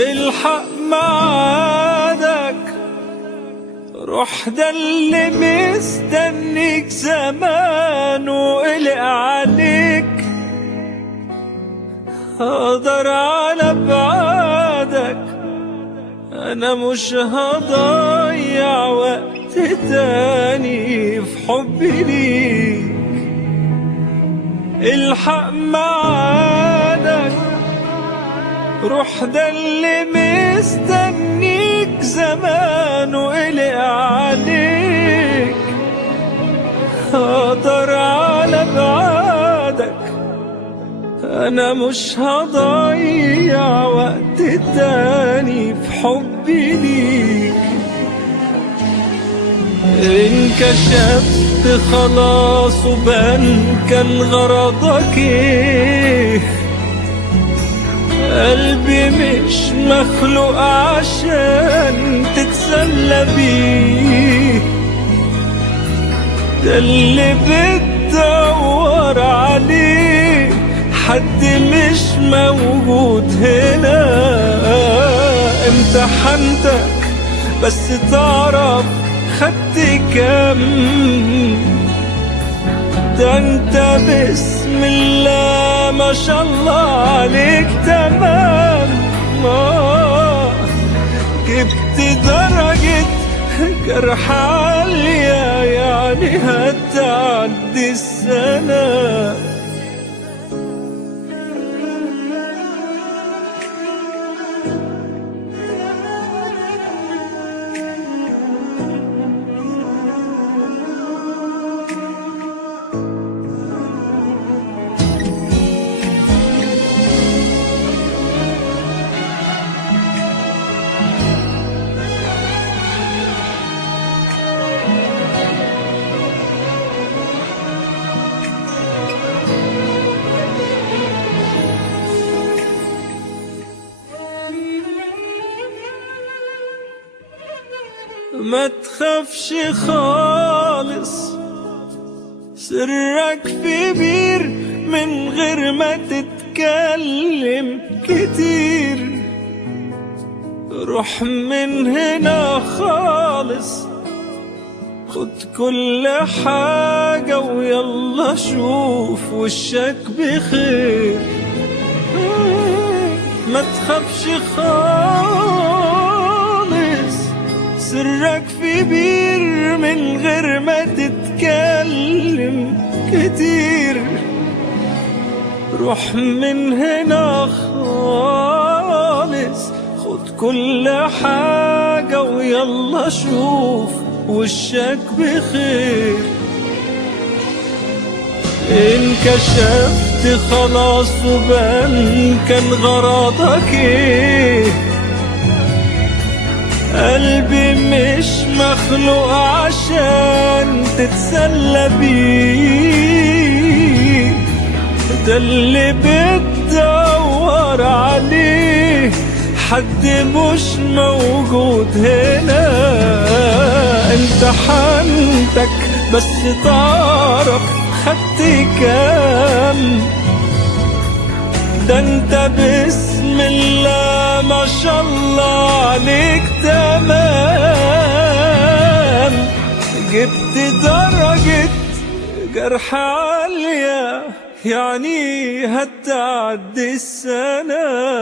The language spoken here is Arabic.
الحق معادك، روح ده اللي مستنيك زمان وقلق عليك. هقدر على بعادك، انا مش هضيع وقت تاني في حبي ليك. الحق معادك، روح ده اللي مستنيك زمان وقلق عليك. هقدر على بعادك، انا مش هضيع وقت تاني في حبي ليك. انكشفت خلاص وبان كان غرضك ايه. قلبي مش مخلوق عشان تتسلى بيه، ده اللي بتدور عليه حد مش موجود هنا. امتحنتك بس تعرف خدت كام، ده انت بسم الله ما شاء الله عليك تمام. جبت درجة جرح عالية، يعني هتعدي السنة. ما تخافش خالص، سرك في بير من غير ما تتكلم كتير. روح من هنا خالص، خد كل حاجة ويلا شوف وشك بخير. ما تخافش خالص، سرك في بير من غير ما تتكلم كتير. روح من هنا خالص، خد كل حاجة ويلا شوف وشك بخير. انكشفت خلاص وبان كان غرضك ايه. قلبي مش مخلوق عشان تتسلى بيه، ده اللي بتدور عليه حد مش موجود هنا. امتحنتك بس تعرف خدت كام، ده انت بسم الله ما شاء الله عليك تمام. جبت درجة جرح عالية، يعني هتعدي السنة.